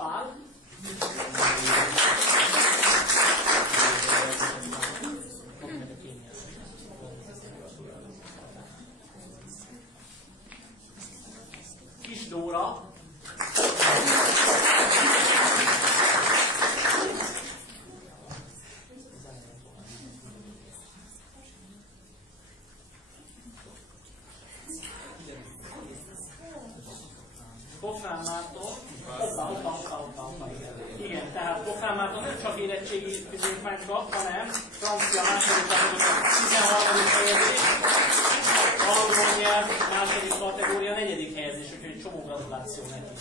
Kispál. Kis Dóra. Pofrán Márton. Hoppá. Igen, tehát Pofrán Márton nem csak érettségi bizonyítványt kap, hanem francia második kategória 13. helyezés, angol nyelv második kategória 4. helyezés, úgyhogy egy csomó gratuláció neki.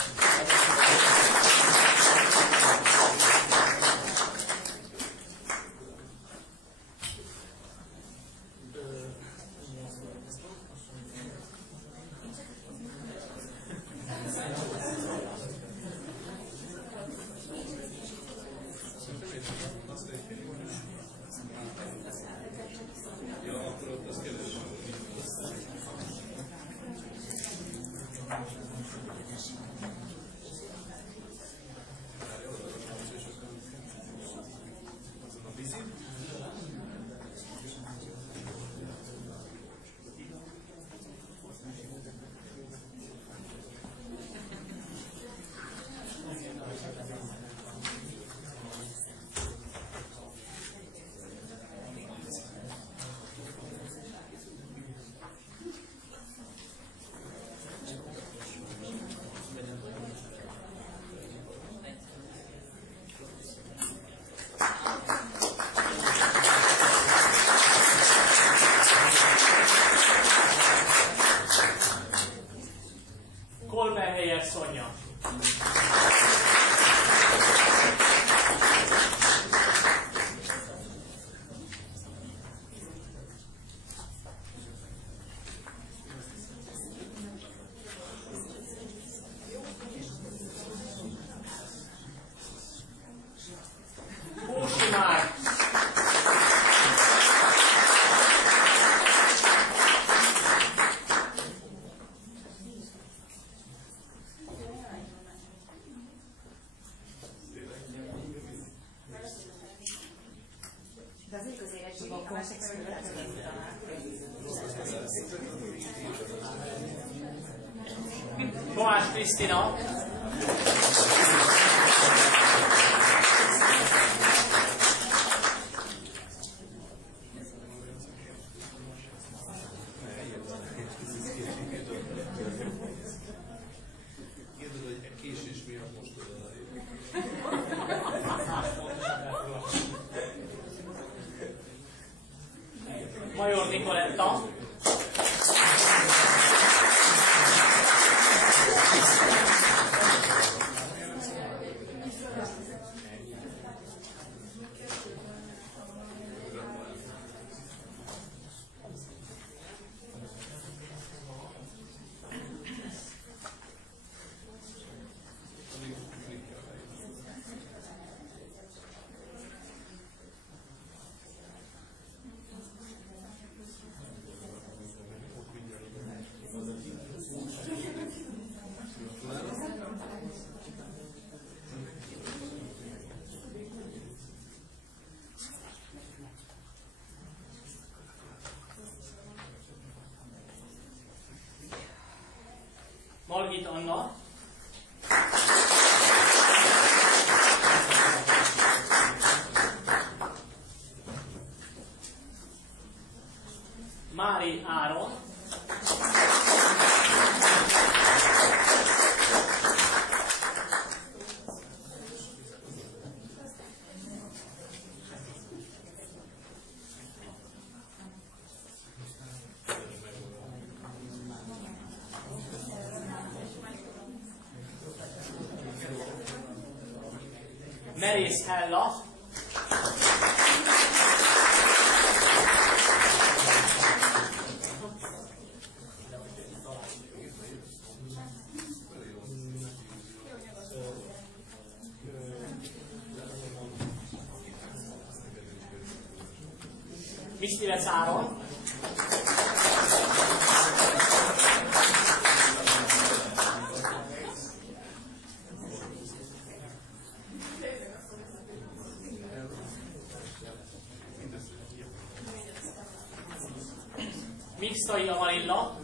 Szonya. Kósi Márk. Tomás Krisztina. Major Nikoletta. Margit Anna. Mári Áron. Merész Hella. Mistivec Áron. Mixtai a Marilla.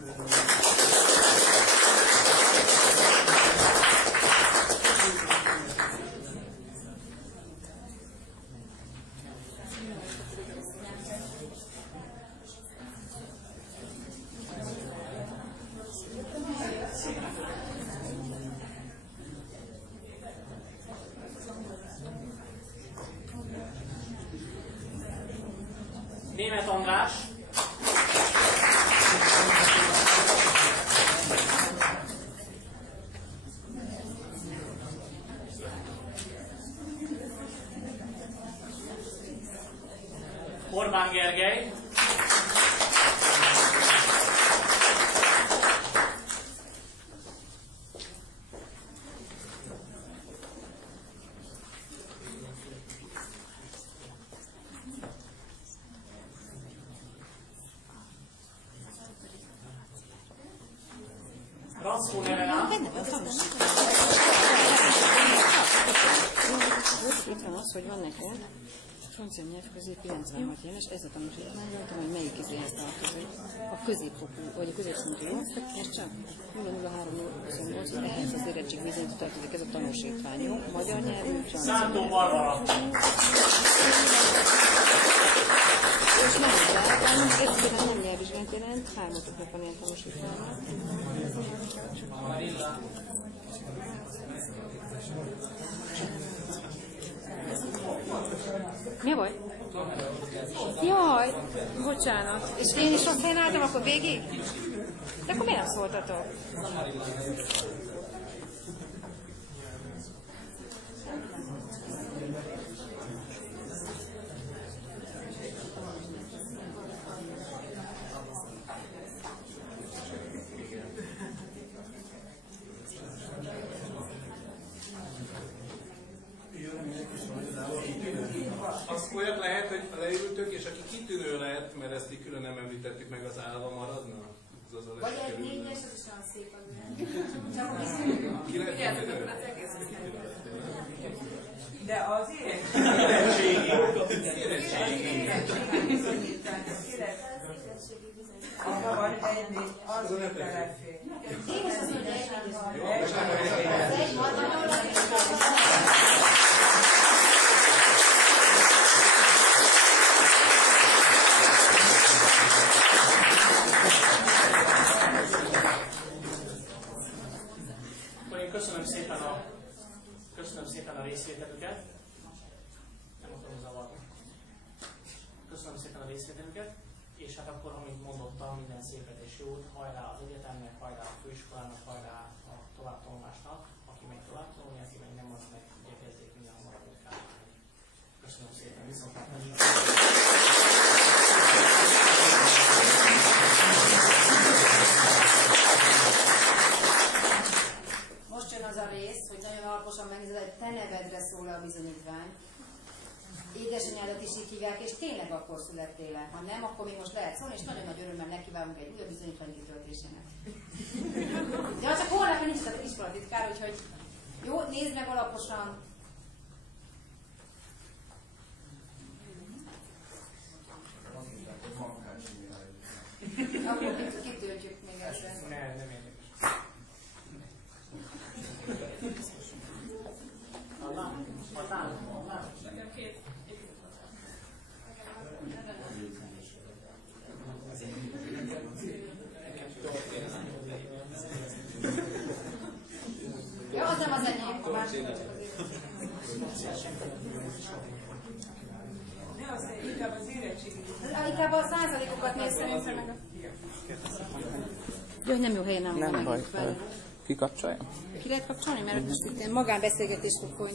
Németh András. Orbán Gergely. Raczkó Helena. Itt van az, hogy van nekem francia nyelvközé 96 éves, ez a tanúsítvány, voltam, hogy melyik izéhez tartozik. A középfokú, vagy a középszintű jó, és csak 00328, hogy ehhez az érettség bizonyítva tartozik ez a tanúsítvány, jó? Magyar nyelvű, francia. Szántó Barbara. És nem is értében nem nyelvvizsgálat jelent, 3 okoknak van ilyen tanúsítvány. Mi a baj? Jaj, bocsánat. És én is ott helyen álltam, akkor végig? De akkor miért nem szóltatok? Az olyan lehet, hogy leültök, és aki kitűnő lehet, mert ezt így külön nem említettük meg, az állva maradna? Vagy egy négyes, az is olyan szép az Ki lehet kitűnő? De az érettségi abban van egy, az még belefér. Én is azt mondja, hogy Jó, most nem köszönöm szépen a részvételüket. Nem akarom zavarni. Köszönöm szépen a részvételüket, és hát akkor, amit mondottam, minden szépet és jót, hajrá az egyetemnek, hajrá a főiskolának, hajrá a továbbtanulásnak, aki megy tovább tanulni, aki meg nem, az meg igyekezzék minden hamarabb munkálni. Köszönöm szépen, viszontlátásra! most jön az a rész, hogy nagyon alaposan megnézed, hogy te nevedre szól a bizonyítvány. Édesanyádat is így hívják, és tényleg akkor születtél el. Ha nem, akkor még most lehet szólni, és nagyon nagy örömmel nekiválunk egy újabb bizonyítvány kitöltésének. De az csak holnap nincs az iskolatitkár, úgyhogy jó, nézd meg alaposan. Akkor kitöltjük még ezzel. Nem érdekes. Ja, az nem az enyém, a másik. Ne az, inkább az érettségi. Inkább a százalékokat néz szerintem meg a... Jaj, nem jó helyen állom. Nem baj, kikapcsolja? Ki lehet kapcsolni, mert most itt magánbeszélgetés fog folyni.